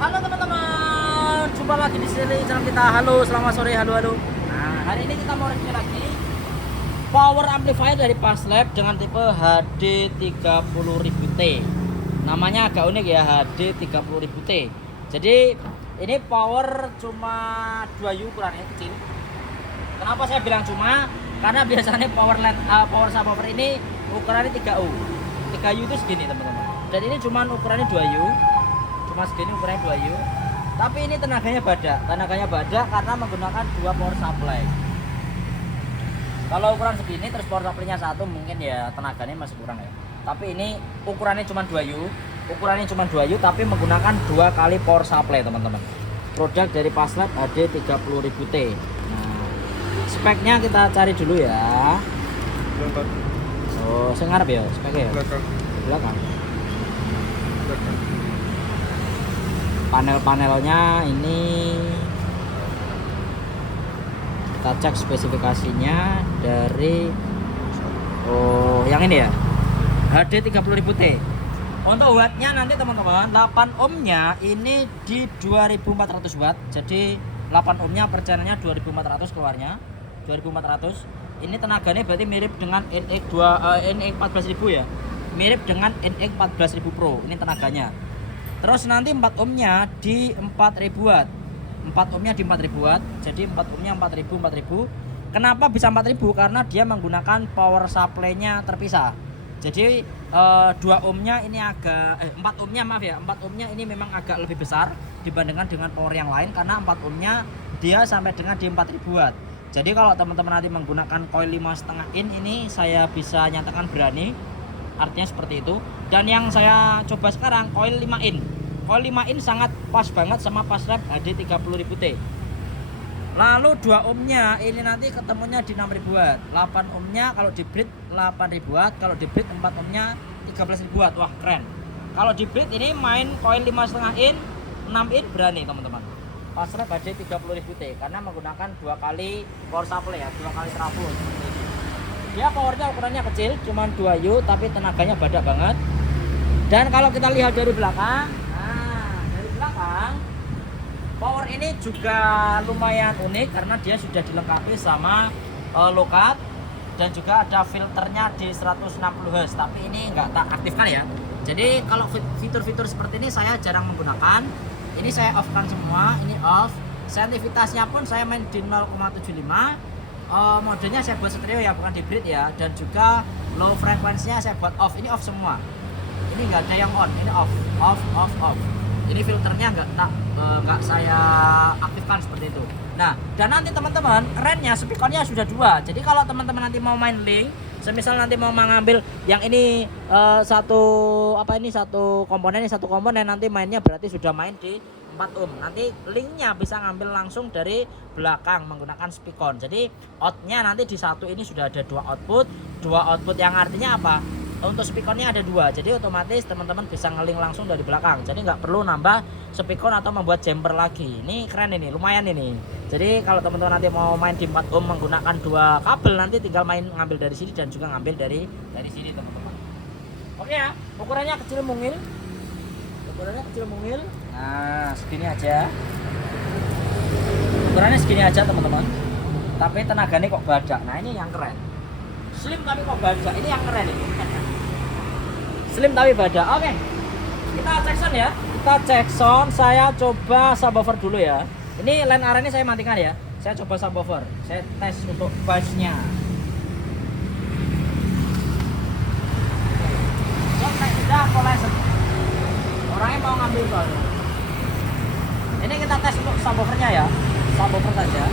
Halo teman-teman, jumpa lagi di channel kita. Halo, selamat sore, halo. Nah, hari ini kita mau review lagi power amplifier dari Passlab dengan tipe HD30000T. Namanya agak unik ya, HD30000T. Jadi ini power cuma 2U, ukurannya kecil. Kenapa saya bilang cuma? Karena biasanya power subwoofer ini ukurannya 3U. 3U itu segini teman-teman. Dan ini cuma ukurannya 2U. Cuma segini ukurannya 2U. Tapi ini tenaganya beda karena menggunakan dua power supply. Kalau ukuran segini terus power supply-nya satu, mungkin ya tenaganya masih kurang ya. Tapi ini ukurannya cuma 2U. Ukurannya cuma 2U tapi menggunakan dua kali power supply teman-teman. Produk dari Passlab HD30000T. Nah, speknya kita cari dulu ya. Oh, saya ngarep ya speknya ya. Belakang. Panel-panelnya ini kita cek spesifikasinya dari yang ini ya, HD30000T. Untuk wattnya nanti teman-teman, 8 ohmnya ini di 2400 watt. Jadi 8 ohmnya per channelnya 2400 keluarnya 2400. Ini tenaganya berarti mirip dengan NX14000 ya, mirip dengan NX14000 Pro. Ini tenaganya. Terus nanti 4 ohmnya di 4000 watt. 4 ohmnya di 4000 watt. Jadi 4 ohmnya 4000. Kenapa bisa 4000? Karena dia menggunakan power supply-nya terpisah. Jadi 2 ohmnya ini agak 4 ohmnya maaf ya. 4 ohmnya ini memang agak lebih besar dibandingkan dengan power yang lain karena 4 ohmnya dia sampai dengan di 4000 watt. Jadi kalau teman-teman nanti menggunakan coil 5,5 in ini saya bisa nyatakan berani. Artinya seperti itu. Dan yang saya coba sekarang coil 5 in. Coil 5 in sangat pas banget sama Passlab HD30000T. Lalu 2 ohmnya ini nanti ketemunya di 6000 watt. 8 ohmnya kalau di bridge 8000 watt, kalau di bridge 4 ohmnya 13000 watt. Wah, keren. Kalau di bridge ini main coil 5,5 in, 6 in berani teman-teman. Passlab HD30000T karena menggunakan dua kali power supply ya, dua kali trafo seperti ini. Dia powernya ukurannya kecil, cuma 2U tapi tenaganya badak banget. Dan kalau kita lihat dari belakang, nah dari belakang power ini juga lumayan unik karena dia sudah dilengkapi sama low-cut dan juga ada filternya di 160 Hz. Tapi ini nggak tak aktifkan ya. Jadi kalau fitur-fitur seperti ini saya jarang menggunakan. Ini saya off kan semua, ini off. Sensitivitasnya pun saya main di 0,75. Modenya saya buat stereo ya, bukan di bridge ya. Dan juga low frekuensinya saya buat off. Ini off semua. Ini nggak ada yang on, ini off. Ini filternya nggak saya aktifkan seperti itu. Nah, dan nanti teman-teman kerennya speakernya sudah dua. Jadi kalau teman-teman nanti mau main link, semisal nanti mau mengambil yang ini satu komponen nanti mainnya berarti sudah main di 4 ohm. Nanti linknya bisa ngambil langsung dari belakang menggunakan speakon. Jadi outnya nanti di satu ini sudah ada dua output yang artinya apa? Untuk speakernya ada dua, jadi otomatis teman-teman bisa ngeling langsung dari belakang. Jadi nggak perlu nambah speaker atau membuat jumper lagi. Ini keren ini, lumayan ini. Jadi kalau teman-teman nanti mau main di 4 ohm menggunakan dua kabel, nanti tinggal main ngambil dari sini dan juga ngambil dari sini teman-teman. Oke ya, ukurannya kecil mungil. Nah segini aja. Ukurannya segini aja teman-teman. Tapi tenaganya kok badak. Nah ini yang keren. Slim tapi kok badak. Ini yang keren ini. Slim tapi badak. Oke. Kita cek sound ya. Saya coba subwoofer dulu ya. Ini line array ini saya matikan ya. Saya coba subwoofer. Saya tes untuk bassnya. Sudah equalizer. Orangnya mau ngambil soalnya. Ini kita tes untuk subwoofernya ya. Subwoofer saja.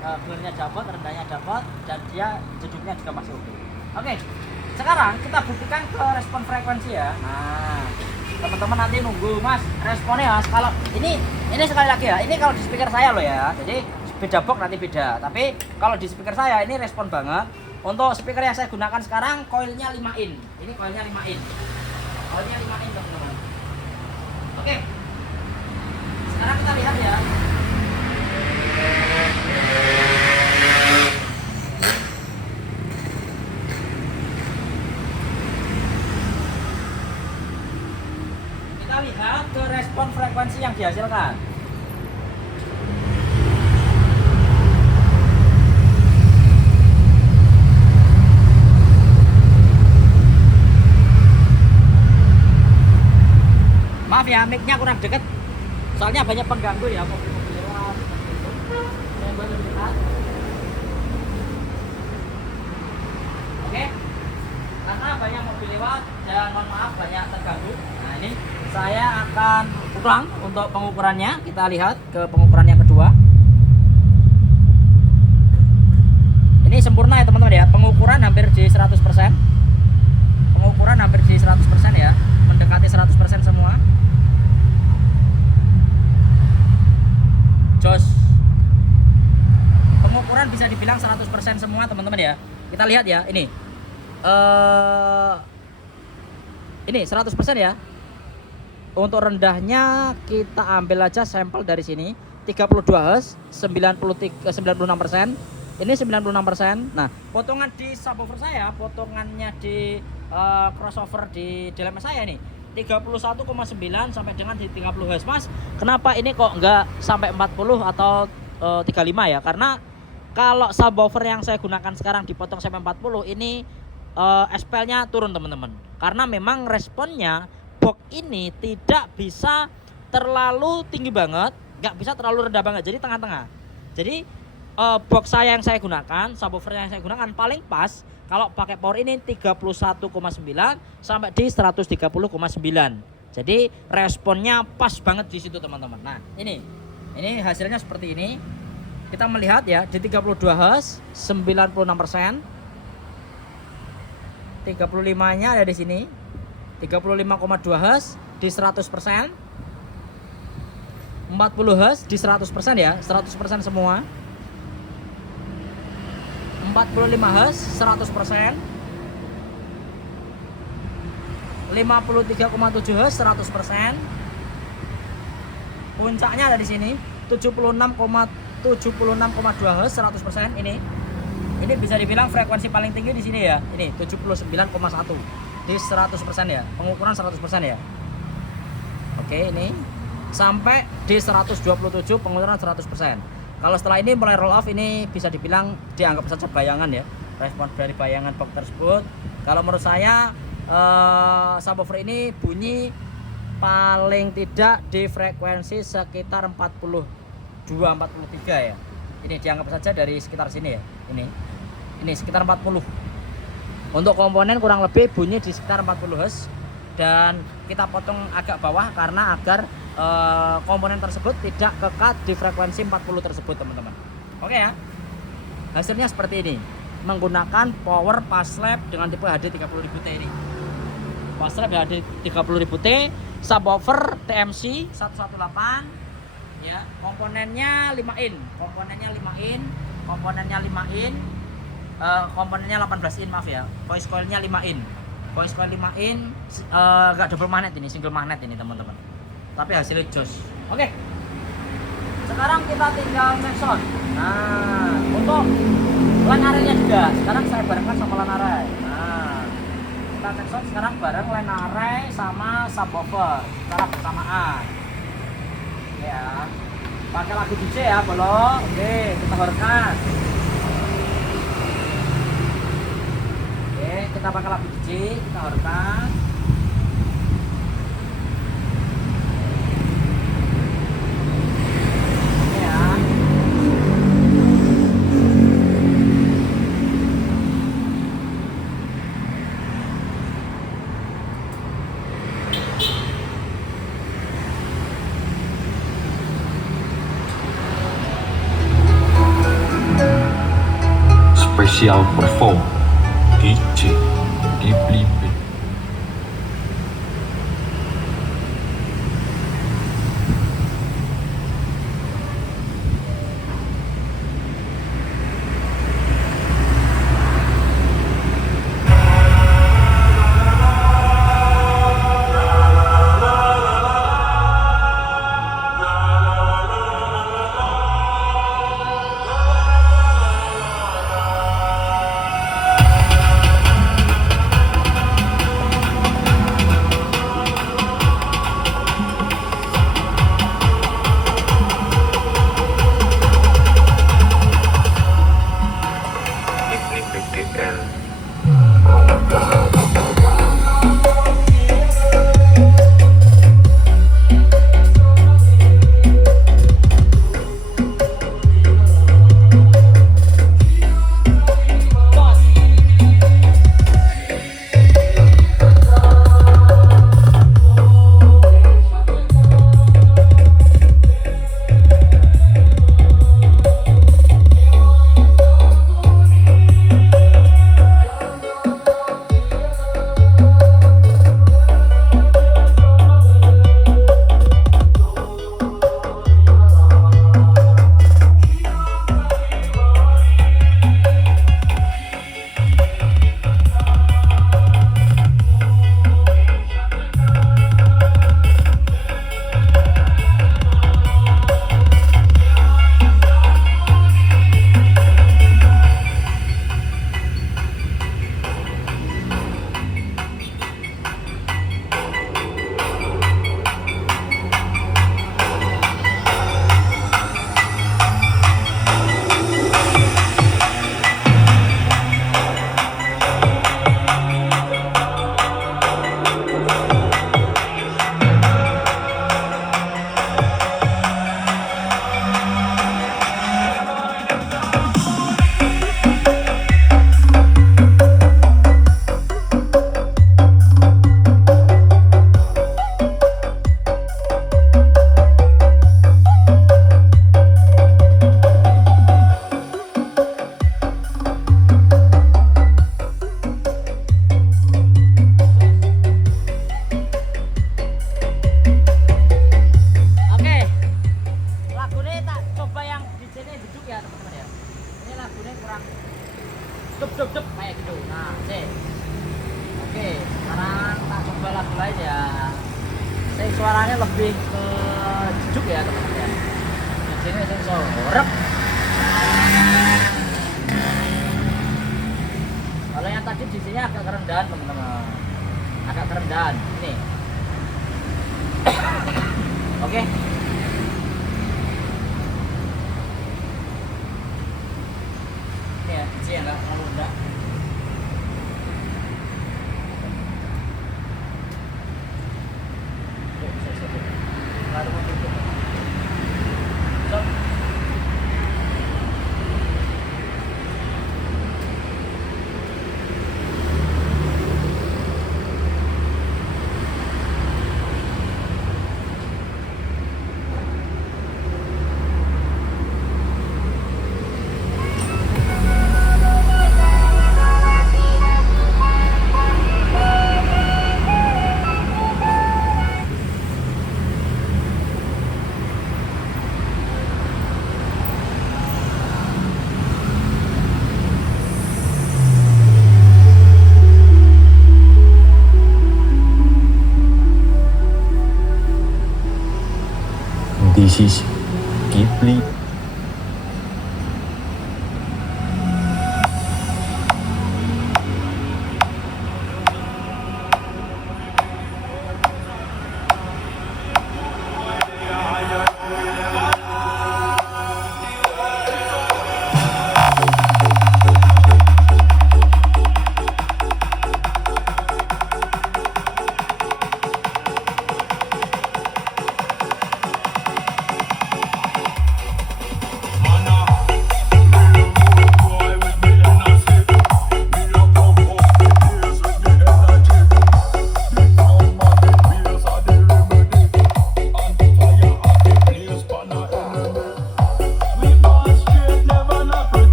clearnya dapat, rendahnya dapat, dan dia jeduknya juga masih oke. Oke, sekarang kita buktikan ke respon frekuensi ya. Nah, teman-teman nanti nunggu mas responnya mas. Kalau ini sekali lagi ya, ini kalau di speaker saya loh ya, jadi beda box nanti beda, tapi kalau di speaker saya ini respon banget. Untuk speaker yang saya gunakan sekarang coilnya 5 in, ini coilnya 5 in, coilnya 5 in teman-teman. Oke, sekarang kita lihat ya. Kita lihat ke respon frekuensi yang dihasilkan. Maaf ya, mic-nya kurang deket, soalnya banyak pengganggu ya, mobil-mobil lewat. Yang boleh lebih dekat. Oke, karena banyak mobil lewat dan mohon maaf banyak terganggu. Nah ini saya akan ulang untuk pengukurannya. Kita lihat ke pengukuran yang kedua. Ini sempurna ya teman-teman ya, pengukuran hampir di 100%. Pengukuran hampir di 100% ya, mendekati 100% semua. Jos, pengukuran bisa dibilang 100% semua teman-teman ya. Kita lihat ya, ini 100% ya. Untuk rendahnya kita ambil aja sampel dari sini 32 Hz 96%. Ini 96%. Nah, potongan di subwoofer saya, potongannya di crossover di DLM saya ini 31,9 sampai dengan di 30 Hz. Mas, kenapa ini kok enggak sampai 40 atau 35 ya? Karena kalau subwoofer yang saya gunakan sekarang dipotong sampai 40, ini SPL-nya turun teman-teman. Karena memang responnya box ini tidak bisa terlalu tinggi banget, nggak bisa terlalu rendah banget, jadi tengah-tengah. Jadi box saya yang saya gunakan, subwoofer yang saya gunakan paling pas kalau pakai power ini 31,9 sampai di 130,9. Jadi responnya pas banget di situ teman-teman. Nah, ini hasilnya seperti ini. Kita melihat ya di 32 Hz 96%. 35-nya ada di sini. 35,2 Hz di 100%. 40 Hz di 100% ya, 100% semua. 45 Hz 100%. 53,7 Hz 100%. Puncaknya ada di sini 76,2 Hz 100%. Ini bisa dibilang frekuensi paling tinggi di sini ya. Ini 79,1 di 100% ya. Pengukuran 100% ya. Oke, ini sampai di 127 pengukuran 100%. Kalau setelah ini mulai roll off, ini bisa dibilang dianggap saja bayangan ya, respon dari bayangan box tersebut. Kalau menurut saya subwoofer ini bunyi paling tidak di frekuensi sekitar 42-43 ya. Ini dianggap saja dari sekitar sini ya. Ini sekitar 40. Untuk komponen kurang lebih bunyi di sekitar 40 Hz, dan kita potong agak bawah karena agar komponen tersebut tidak kekat di frekuensi 40 tersebut teman-teman. Oke ya, hasilnya seperti ini menggunakan power Passlab dengan tipe HD 30.000T ini. Passlab HD 30.000T, subwoofer TMC 118 ya, komponennya 5 in, komponennya 18 in, maaf ya. Voice coilnya 5 in. Voice coil 5 in, enggak double magnet, ini single magnet ini teman-teman. Tapi hasilnya jos. Oke. Sekarang kita tinggal cek sound. Nah, untuk line array-nya juga sekarang saya barengkan sama line array. Nah, kita cek sound sekarang bareng line array sama subwoofer secara bersamaan. Ya. Pakai lagu DJ ya, bolong. Oke, kita horkan. Oke, kita pakai lagu DJ, kita horkan. Special Perform DJ Ghibli Band. Dep kayak gitu. Nah, oke, sekarang tak coba lagu lain ya. Suaranya lebih ke jejuk ya teman-teman ya. Di sini sensor rep. Kalau yang tadi di sini agak kerendahan teman-teman, agak kerendahan ini. Oke. Ini ya, di sini enggak terlalu rendah. This is Ghibli.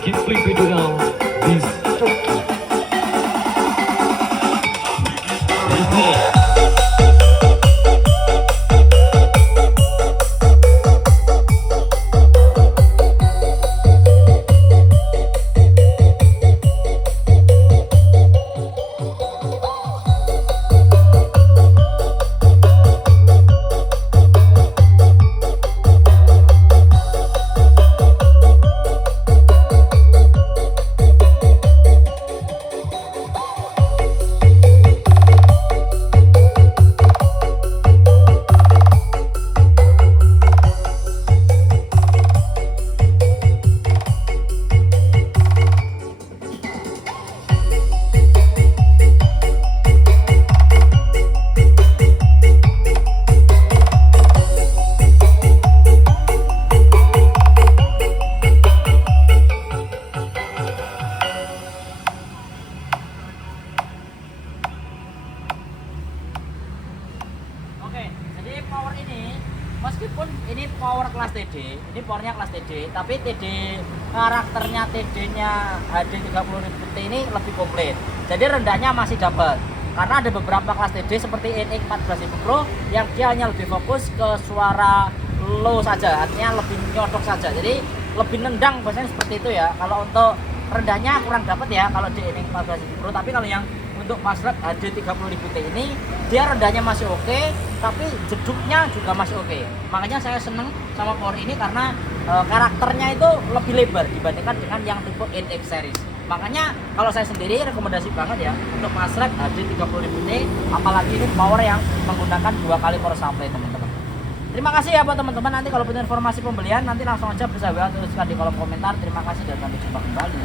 Ghibli video this Turkey. Oke, jadi power ini meskipun ini power kelas TD, ini powernya kelas TD, tapi TD karakternya TD-nya HD 30.000T ini lebih komplit. Jadi rendahnya masih dapat. Karena ada beberapa kelas TD seperti NX 14.000 Pro yang dia hanya lebih fokus ke suara low saja, artinya lebih nyodok saja. Jadi lebih nendang biasanya seperti itu ya. Kalau untuk rendahnya kurang dapat ya kalau di NX 14.000 Pro, tapi kalau yang untuk Maserati HD 30.000T ini dia rendahnya masih oke, tapi jeduknya juga masih oke. Makanya saya seneng sama power ini karena karakternya itu lebih lebar dibandingkan dengan yang tipe NX series. Makanya kalau saya sendiri rekomendasi banget ya untuk Maserati HD 30.000T, apalagi ini power yang menggunakan 2 kali power supply teman-teman. Terima kasih ya buat teman-teman. Nanti kalau punya informasi pembelian nanti langsung aja bisa WA tuliskan di kolom komentar. Terima kasih dan sampai jumpa kembali.